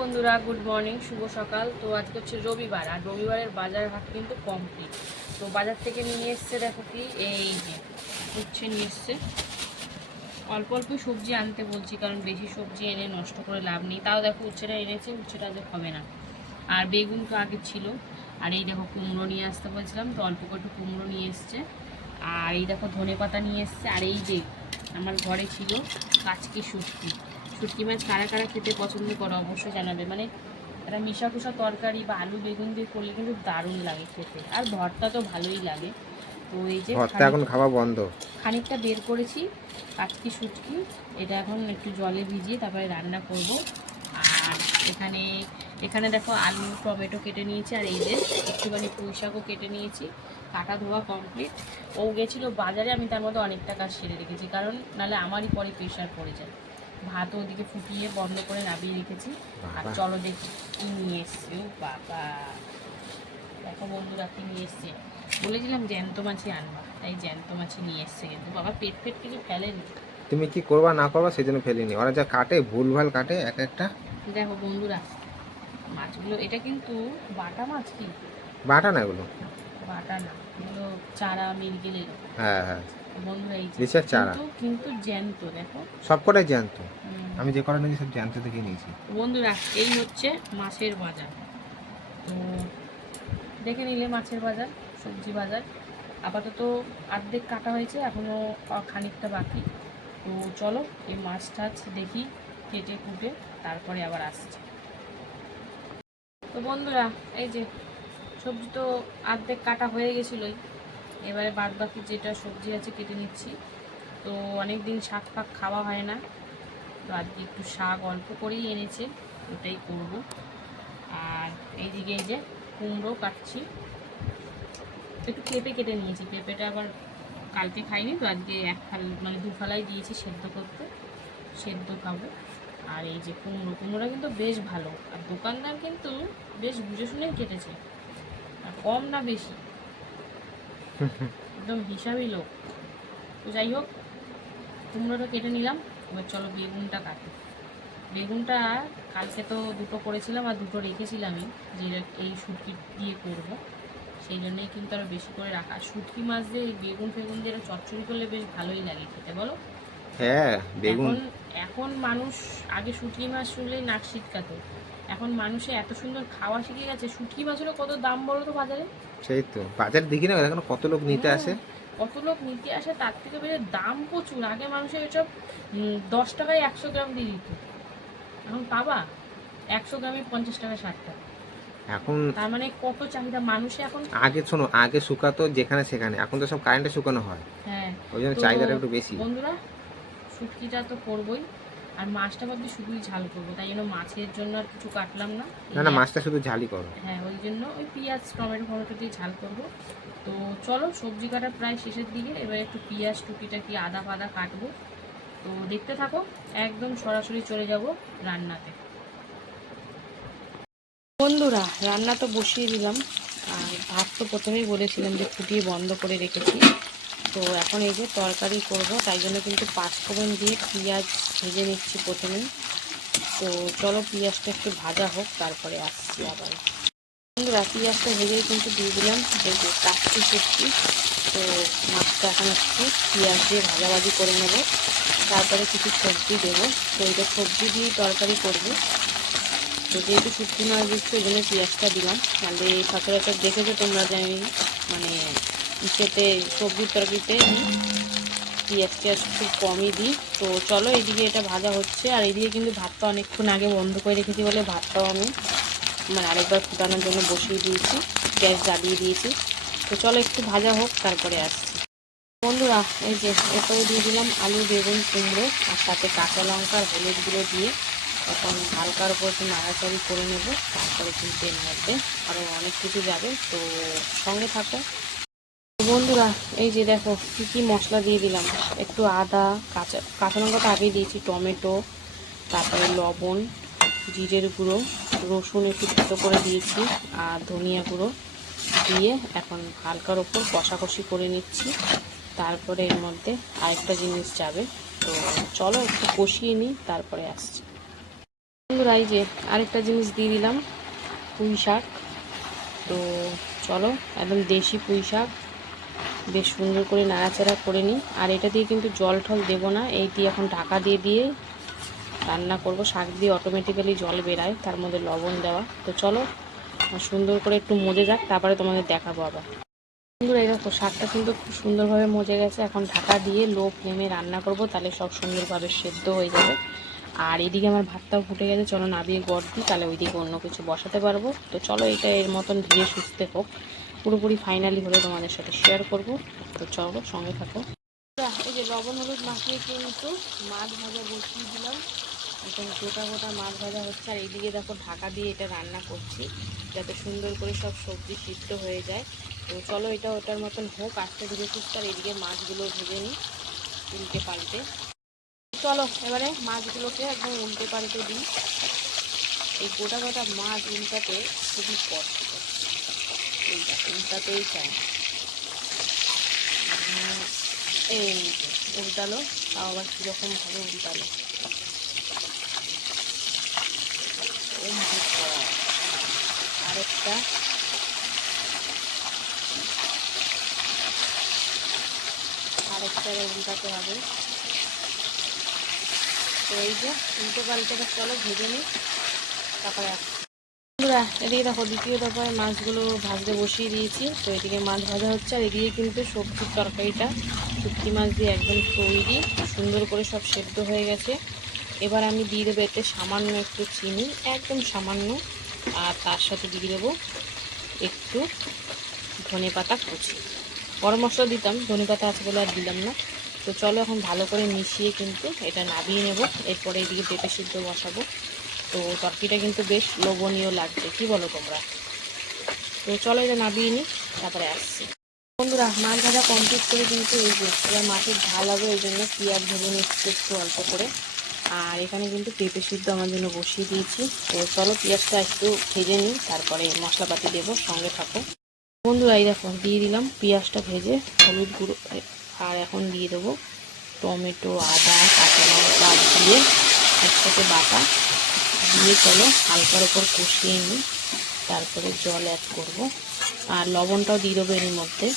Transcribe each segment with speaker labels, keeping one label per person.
Speaker 1: বন্ধুরা good morning শুভ সকাল। তো আজকে হচ্ছে রবিবার, আর রবিবারের বাজার হাট কিন্তু কমপ্লিট তো বাজার থেকে নিয়ে এসছে দেখো কি, এই যে উচ্ছে নিয়ে এসছে। অল্প অল্প সবজি আনতে বলছি, কারণ বেশি সবজি এনে নষ্ট করে লাভ নেই। তাও দেখো উচ্ছেটা এনেছে, উচ্ছেটা যে হবে না। আর বেগুন তো আগে ছিল। আর এই দেখো কুমড়ো নিয়ে আসতে বলছিলাম, তো অল্প একটু কুমড়ো নিয়ে এসছে। আর এই দেখো ধনে পাতা নিয়ে এসছে, আর এই যে আমার ঘরে ছিল, কাচকি শুটকি। শুটকি মাছ কারা কারা খেতে পছন্দ করো অবশ্যই জানাবে। মানে একটা মিশা কুষা তরকারি বা আলু বেগুন দিয়ে করলে কিন্তু দারুণ লাগে খেতে। আর ভর্তা তো ভালোই লাগে। তো এই যে
Speaker 2: ভর্তা এখন খাওয়া বন্ধ।
Speaker 1: খানিকটা বের করেছি কাচকি শুটকি। এটা এখন একটু জলে ভিজিয়ে তারপরে রান্না করব। আর এখানে এখানে দেখো আলু টমেটো কেটে নিয়েছি আর এই যে একটুখানি পুঁই শাকও কেটে নিয়েছি। কাটা ধোয়া কমপ্লিট ও গেছিল বাজারে আমি তার মধ্যে অনেকটা কাজ সেরে রেখেছি। কারণ নাহলে আমারই পরে প্রেশার পড়ে যায়। ভাতও ওদিকে ফুটিয়ে বন্ধ করে নামিয়ে রেখেছি। আর চলো দেখি কি নিয়ে এসছি। ও বাবা। দেখো বন্ধুরা কি নিয়ে এসছে। বলেছিলাম জ্যান্ত মাছি আনবা তাই জ্যান্ত মাছি নিয়ে এসছে কিন্তু বাবা পেট ফেট কিছু ফেলেনি।
Speaker 2: তুমি কি করবা না করবা সেই জন্য ফেলিনি। ওরা যা কাটে ভুলভাল কাটে এক একটা।
Speaker 1: দেখো বন্ধুরা মাছগুলো এটা কিন্তু বাটা মাছ কি?
Speaker 2: বাটা না এগুলো?
Speaker 1: বাটা না এগুলো চারা মিরগেলের
Speaker 2: হ্যাঁ হ্যাঁ। দেশের চারা।
Speaker 1: কিন্তু কিন্তু জ্যান্ত দেখো।
Speaker 2: সব কটাই জ্যান্ত?
Speaker 1: হুম।
Speaker 2: আমি যে কটা নিয়েছি সব জ্যান্ত থেকে নিয়েছি।
Speaker 1: বন্ধুরা এই হচ্ছে মাছের বাজার। তো দেখে নিলে মাছের বাজার সবজি বাজার। আপাতত অর্ধেক কাটা হয়েছে এখনও খানিকটা বাকি। তো চলো এই মাছ টাছ দেখি কেটে কুটে তারপরে আবার আসছে। তো বন্ধুরা এই যে সবজি তো অর্ধেক কাটা হয়ে গেছিলোই। এবারে বাদ বাকি যেটা সবজি আছে কেটে নিচ্ছি। তো অনেক দিন শাক ফাক খাওয়া হয় না। তো আজকে একটু শাক অল্প করেই এনেছে, ওটাই করব। আর এইদিকে এই যে কুমড়ো কাটছি। একটু পেঁপে কেটে নিয়েছি, পেঁপেটা আবার কালকে খাইনি তো আজকে এক ফাল মানে দু ফালাই দিয়েছি সেদ্ধ করতে, সেদ্ধ খাব। আর এই যে কুমড়ো, কুমড়োটা কিন্তু বেশ ভালো। আর দোকানদার কিন্তু বেশ বুঝে শুনেই কেটেছে। আর কম না বেশি। একদম হিসাবই লোক। তো যাই হোক কুমড়োটা কেটে নিলাম। এবার চলো বেগুনটা কাটি। বেগুনটা কালকে তো দুটো করেছিলাম আর দুটো রেখেছিলামই যে এই শুটকি দিয়ে করব। সেই জন্যই কিন্তু আরও বেশি করে রাখা। আর শুটকি মাছ দিয়ে এই বেগুন ফেগুন দিয়ে চচ্চড়ি করলে বেশ ভালোই লাগে খেতে বলো?
Speaker 2: হ্যাঁ বেগুন।
Speaker 1: এখন এখন মানুষ আগে শুটকি মাছ শুনলেই নাক শীতকাতো এখন মানুষে এত সুন্দর খাওয়া শিখে গেছে শুটকি মাছেরও কত দাম বলো তো বাজারে?
Speaker 2: সেই তো বাজার দেখি না এখন কত লোক নিতে আসে?
Speaker 1: কত লোক নিতে আসে তার থেকে বেশি দাম প্রচুর। আগে মানুষের এসব দশ টাকায় একশো গ্রাম দিয়ে দিত। এখন পাবা একশো গ্রামে পঞ্চাশ টাকা ষাট টাকা।
Speaker 2: এখন
Speaker 1: তার মানে কত চাহিদা? মানুষে এখন
Speaker 2: আগে শোনো আগে শুকাতো যেখানে সেখানে এখন তো সব কারেন্টে শুকানো হয়।
Speaker 1: হ্যাঁ
Speaker 2: ওই জন্য চাহিদাটা একটু বেশি।
Speaker 1: বন্ধুরা শুটকিটা তো করবই। আর মাছটা ভাবছি শুধুই ঝাল করব তাই জন্য মাছের জন্য আর কিছু কাটলাম না।
Speaker 2: না না মাছটা শুধু ঝালি করো।
Speaker 1: হ্যাঁ ওই জন্য ওই পেঁয়াজ টমেটো ফমেটো দিয়ে ঝাল করব। তো চলো সবজি কাটা প্রায় শেষের দিকে এবার একটু পেঁয়াজ টুকিটাকি আদা ফাদা কাটবো। তো দেখতে থাকো একদম সরাসরি চলে যাব রান্নাতে। বন্ধুরা রান্না তো বসিয়ে দিলাম আর ভাত তো প্রথমেই বলেছিলাম যে ফুটিয়ে বন্ধ করে রেখেছি। তো এখন এই যে তরকারি করব তাই জন্য কিন্তু পাঁচফোড়ন দিয়ে পেঁয়াজ ভেজে নিচ্ছি প্রথমেই তো চলো পেঁয়াজটা একটু ভাজা হোক, তারপরে আসছি আবার। বন্ধুরা, পেঁয়াজটা ভেজেই কিন্তু দিয়ে দিলাম। যে কাটছি সবজি তো মাছটা এখন একটু পেঁয়াজ দিয়ে ভাজাভাজি করে নেব। তারপরে কিছু সবজি দেবো। তো এটা সবজি দিয়েই তরকারি করব। তো যেহেতু শুটকি মাছ দিচ্ছি ওই জন্য পেঁয়াজটা দিলাম। নাহলে সচরাচর দেখেছ তোমরা যে আমি মানে ইসেতে সবজির তরকারিতে। পেঁয়াজ টিয়াজ খুব কমই দিই। তো চলো এইদিকে এটা ভাজা হচ্ছে। আর এইদিকে কিন্তু ভাতটা অনেকক্ষণ আগে বন্ধ করে রেখেছি বলে ভাতটাও আমি মানে আরেকবার ফুটানোর জন্য বসিয়ে দিয়েছি, গ্যাস জ্বালিয়ে দিয়েছি। তো চলো একটু ভাজা হোক, তারপরে আসছি। বন্ধুরা, এই যে এরপরে দিয়ে দিলাম আলু, বেগুন, কুমড়ো আর সাথে কাঁচা লঙ্কা আর হলুদ গুঁড়ো দিয়ে এখন হালকার উপর একটু নাড়াচাড়ি করে নেব। তারপরে কিন্তু এর মধ্যে আরও অনেক কিছু যাবে। তো সঙ্গে থাকো। বন্ধুরা, এই যে দেখো, কী কী মশলা দিয়ে দিলাম। একটু আদা, কাঁচা কাঁচা লঙ্কা আগেই দিয়েছি, টমেটো, তারপরে লবণ, জিরের গুঁড়ো, রসুন একটু ছোটো করে দিয়েছি, আর ধনিয়া গুঁড়ো দিয়ে এখন হালকার ওপর কষাকষি করে নিচ্ছি। তারপরে এর মধ্যে আরেকটা জিনিস যাবে, তো চলো একটু কষিয়ে নিই, তারপরে আসছি। বন্ধুরা, এই যে আরেকটা জিনিস দিয়ে দিলাম পুঁই শাক তো চলো, একদম দেশি পুঁই শাক বেশ সুন্দর করে নাড়াচাড়া করে নিই। আর এটা দিয়ে কিন্তু জল টল দেবো না। এই দিয়ে এখন ঢাকা দিয়ে দিয়ে রান্না করব। শাক দিয়ে অটোমেটিক্যালি জল বেরায়, তার মধ্যে লবণ দেওয়া। তো চলো, সুন্দর করে একটু মজে যাক, তারপরে তোমাদের দেখাবো আবার। বন্ধুরা এরকম শাকটা কিন্তু খুব সুন্দরভাবে মজে গেছে। এখন ঢাকা দিয়ে লো ফ্লেমে রান্না করব, তাহলে সব সুন্দরভাবে সেদ্ধ হয়ে যাবে। আর এদিকে আমার ভাতটাও ফুটে গেছে। চলো নাবিয়ে গড় দিই, তাহলে ওইদিকে অন্য কিছু বসাতে পারব। তো চলো, এটা এর মতন ধীরে সুস্থে হোক। পুরোপুরি ফাইনালি হলে তোমাদের সাথে শেয়ার করব। তো চলো, সঙ্গে থাকো। এই যে লবণ হলুদ মাখিয়ে কিন্তু মাছ ভাজা বসিয়ে দিলাম। এখন গোটা গোটা মাছ ভাজা হচ্ছে, আর এইদিকে দেখো ঢাকা দিয়ে এটা রান্না করছি, যাতে সুন্দর করে সব সবজি সিদ্ধ হয়ে যায়। তো চলো, এটা ওটার মতন হোক, আস্তে ধীরে সুস্থ, আর এদিকে মাছগুলো ভেজে নিই, উল্টে পাল্টে। চলো, এবারে মাছগুলোকে একদম উল্টে পাল্টে দিই। এই গোটা গোটা মাছ উল্টাতে খুবই কষ্ট। এই দেখো উল্টাতেই চায় এই উল্টালো তাও আবার কীরকম ভাবে উল্টালো. আরেকটা আরেকটা উল্টাতে হবে তো এই যে, উল্টো পাল্টাটা চলো, ভেজে নিই তারপরে বন্ধুরা, এদিকে দেখো, দ্বিতীয় দফায় মাছগুলো ভাজতে বসিয়ে দিয়েছি। তো এদিকে মাছ ভাজা হচ্ছে, আর এদিকে কিন্তু সবজির তরকারিটা, শুটকি মাছ দিয়ে একদম তৈরি, সুন্দর করে সব সেদ্ধ হয়ে গেছে। এবার আমি দিয়ে দেবো এতে সামান্য একটু চিনি, একদম সামান্য, আর তার সাথে দিয়ে দেবো একটু ধনে পাতা কুচি। গরম মশলা দিতাম, ধনে পাতা আছে বলে আর দিলাম না। তো চলো এখন ভালো করে মিশিয়ে কিন্তু এটা নাবিয়ে নেব। এরপরে এদিকে পেঁপে সিদ্ধ বসাবো। তো তরকিটা কিন্তু বেশ লোভনীয় লাগছে। কি বলো তোমরা? তো চলো এটা নাবিয়ে নিই, তারপরে আসছি। বন্ধুরা, মাছ ভাজা কমপ্লিট করে কিন্তু এই যে এবার মাছের ঝাল হবে ওই জন্য পেঁয়াজ ভেজে নিচ্ছি একটু অল্প করে। আর এখানে কিন্তু পেঁপে সিদ্ধ আমার জন্য বসিয়ে দিয়েছি। তো চলো পেঁয়াজটা একটু ভেজে নিই, তারপরে মশলাপাতি দেবো, সঙ্গে থাকো। বন্ধুরা, এই দেখো, দিয়ে দিলাম পেঁয়াজটা ভেজে, হলুদ গুঁড়ো, আর এখন দিয়ে দেবো টমেটো, আদা কাঁচা লঙ্কা দিয়ে একসাথে বাটা। দিয়ে চলো হালকার ওপর কষিয়ে নিই। তারপরে জল অ্যাড করব। আর লবণটাও দিয়ে দেবো এর মধ্যে।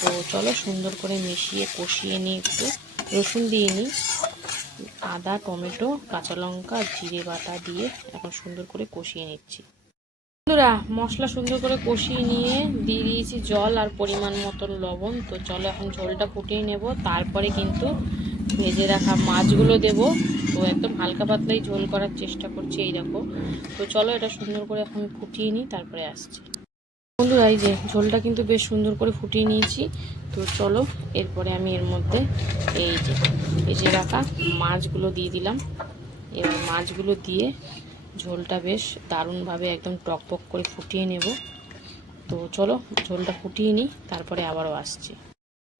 Speaker 1: তো চলো সুন্দর করে মিশিয়ে কষিয়ে নিই একটু। রসুন দিয়ে নিই। আদা, টমেটো, কাঁচা লঙ্কা, জিরে বাটা দিয়ে এখন সুন্দর করে কষিয়ে নিচ্ছি। বন্ধুরা, মশলা সুন্দর করে কষিয়ে নিয়ে দিয়ে দিয়েছি জল আর পরিমাণ মতন লবণ। তো চলো এখন ঝোলটা ফুটিয়ে নেব। তারপরে কিন্তু ভেজে রাখা মাছগুলো দেব। তো একদম হালকা পাতলাই ঝোল করার চেষ্টা করছি এই দেখো। তো চলো এটা সুন্দর করে এখন ফুটিয়ে নিই, তারপরে আসছি। বন্ধুরা, এই যে ঝোলটা কিন্তু বেশ সুন্দর করে ফুটিয়ে নিয়েছি। তো চলো, এরপরে আমি এর মধ্যে এই যে ভেজে রাখা মাছগুলো দিয়ে দিলাম। এবার মাছগুলো দিয়ে ঝোলটা বেশ দারুণভাবে একদম টকপক করে ফুটিয়ে নেব। তো চলো, ঝোলটা ফুটিয়ে নিই, তারপরে আবারও আসছি।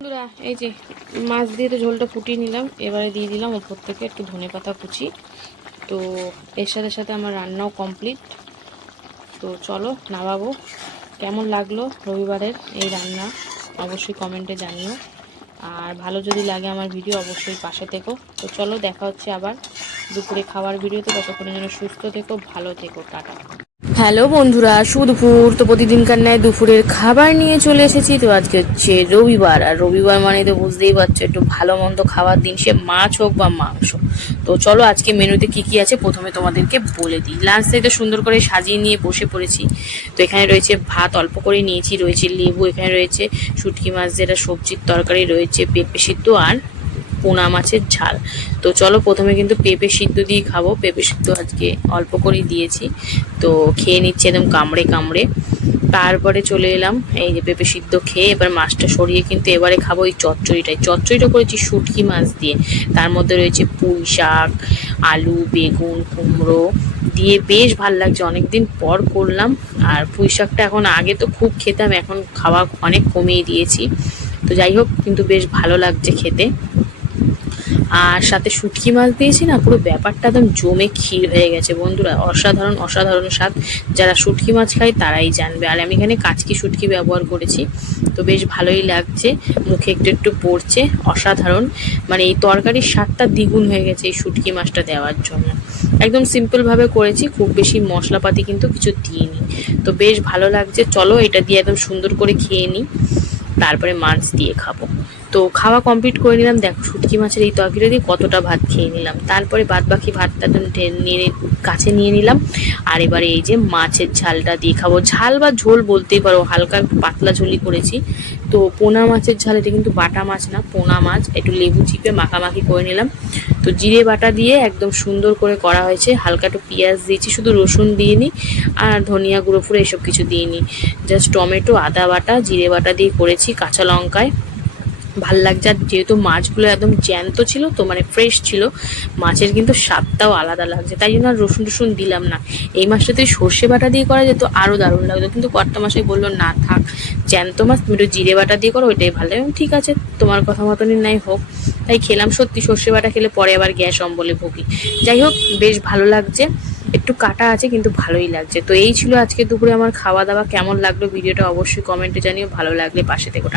Speaker 1: বন্ধুরা, এই যে মাছ দিয়ে তো ঝোলটা ফুটিয়ে নিলাম, এবারে দিয়ে দিলাম ওপর থেকে একটু ধনে পাতা কুচি। তো এর সাথে সাথে আমার রান্নাও কমপ্লিট তো চলো নামাবো। কেমন লাগল রবিবারের এই রান্না? অবশ্যই কমেন্টে জানিও। আর ভালো যদি লাগে আমার ভিডিও অবশ্যই পাশে থেকো। তো চলো দেখা হচ্ছে আবার দুপুরে খাওয়ার ভিডিওতে ততক্ষণের জন্য সুস্থ থেকো, ভালো থেকো, টাটা। হ্যালো বন্ধুরা সুদপুর তো প্রতিদিনকার ন্যায় দুপুরের খাবার নিয়ে চলে এসেছি। তো আজকে হচ্ছে রবিবার। আর রবিবার মানে তো বুঝতেই পারছ, একটু ভালো মন্দ খাওয়ার দিন, সে মাছ হোক বা মাংস। তো চলো আজকে মেনুতে কি কি আছে প্রথমে তোমাদেরকে বলে দিই। লাঞ্চ থেকে সুন্দর করে সাজিয়ে নিয়ে বসে পড়েছি। তো এখানে রয়েছে ভাত অল্প করে নিয়েছি, রয়েছে লেবু, এখানে রয়েছে শুটকি মাছ, যেটা সবজির তরকারি, রয়েছে পেঁপে সিদ্ধ, আর পোনা মাছের ঝাল। তো চলো প্রথমে কিন্তু পেঁপে সিদ্ধ দিয়ে খাব। পেঁপে সিদ্ধ আজকে অল্প করেই দিয়েছি। তো খেয়ে নিচ্ছে একদম কামড়ে কামড়ে। তারপরে চলে এলাম এই যে পেঁপে সিদ্ধ খেয়ে এবার মাছটা সরিয়ে কিন্তু এবারে খাব এই চচ্চড়িটাই চচ্চড়িটা করেছি শুটকি মাছ দিয়ে। তার মধ্যে রয়েছে পুঁই শাক, আলু, বেগুন, কুমড়ো দিয়ে বেশ ভালো লাগছে। অনেকদিন পর করলাম। আর পুঁই শাকটা এখন আগে তো খুব খেতাম, এখন খাওয়া অনেক কমিয়ে দিয়েছি। তো যাই হোক, কিন্তু বেশ ভালো লাগছে খেতে। আর সাথে শুটকি মাছ দিয়েছি না, পুরো ব্যাপারটা একদম জমে ক্ষীর হয়ে গেছে। বন্ধুরা, অসাধারণ অসাধারণ স্বাদ। যারা শুটকি মাছ খায় তারাই জানবে। আর আমি এখানে কাচকি শুটকি ব্যবহার করেছি, তো বেশ ভালোই লাগছে। মুখে একটু একটু পড়ছে, অসাধারণ। মানে এই তরকারির স্বাদটা দ্বিগুণ হয়ে গেছে এই শুটকি মাছটা দেওয়ার জন্য। একদম সিম্পলভাবে করেছি, খুব বেশি মশলাপাতি কিন্তু কিছু দিইনি। তো বেশ ভালো লাগছে। চলো এটা দিয়ে একদম সুন্দর করে খেয়ে নিই। তারপরে মাছ দিয়ে খাব। তো খাওয়া কমপ্লিট করে নিলাম। দেখো, শুটকি মাছের এই তরকারিটা দিয়ে কতটা ভাত খেয়ে নিলাম। তারপরে বাদ বাকি ভাতটা নিয়ে কাছে নিয়ে নিলাম। আর এবারে এই যে মাছের ঝালটা দিয়ে খাব। ঝাল বা ঝোল বলতেই পারো, হালকা পাতলা ঝোলই করেছি। তো পোনা মাছের ঝাল, এটা কিন্তু বাটা মাছ না, পোনা মাছ। একটু লেবু চিপে মাখামাখি করে নিলাম। তো জিরে বাটা দিয়ে একদম সুন্দর করে করা হয়েছে। হালকা একটু পেঁয়াজ দিয়েছি, শুধু রসুন দিইনি। আর ধনিয়া গুঁড়ো ফুড়ো এসব কিছু দিইনি। জাস্ট টমেটো, আদা বাটা, জিরে বাটা দিয়ে করেছি কাঁচা লঙ্কায়। ভালো লাগছে। আর যেহেতু মাছগুলো একদম জ্যান্ত ছিল তো মানে ফ্রেশ ছিল, মাছের কিন্তু স্বাদটাও আলাদা লাগছে। তাই জন্য আর রসুন টসুন দিলাম না। এই মাছটাতে সর্ষে বাটা দিয়ে করা যেত, আরও দারুণ লাগতো। কিন্তু কর্তা মাসাই বলল, না, থাক, জ্যান্ত মাছ, তুমি একটু জিরে বাটা দিয়ে করো, ওইটাই ভালো লাগে ঠিক আছে, তোমার কথা মতনই নাই, হোক। তাই খেলাম সত্যি সর্ষে বাটা খেলে পরে আবার গ্যাস অম্বলে ভুগি। যাই হোক, বেশ ভালো লাগছে। একটু কাটা আছে, কিন্তু ভালোই লাগছে। তো এই ছিল আজকে দুপুরে আমার খাওয়া দাওয়া। কেমন লাগল ভিডিওটা অবশ্যই কমেন্টে জানিও। ভালো লাগলে পাশে থেকে।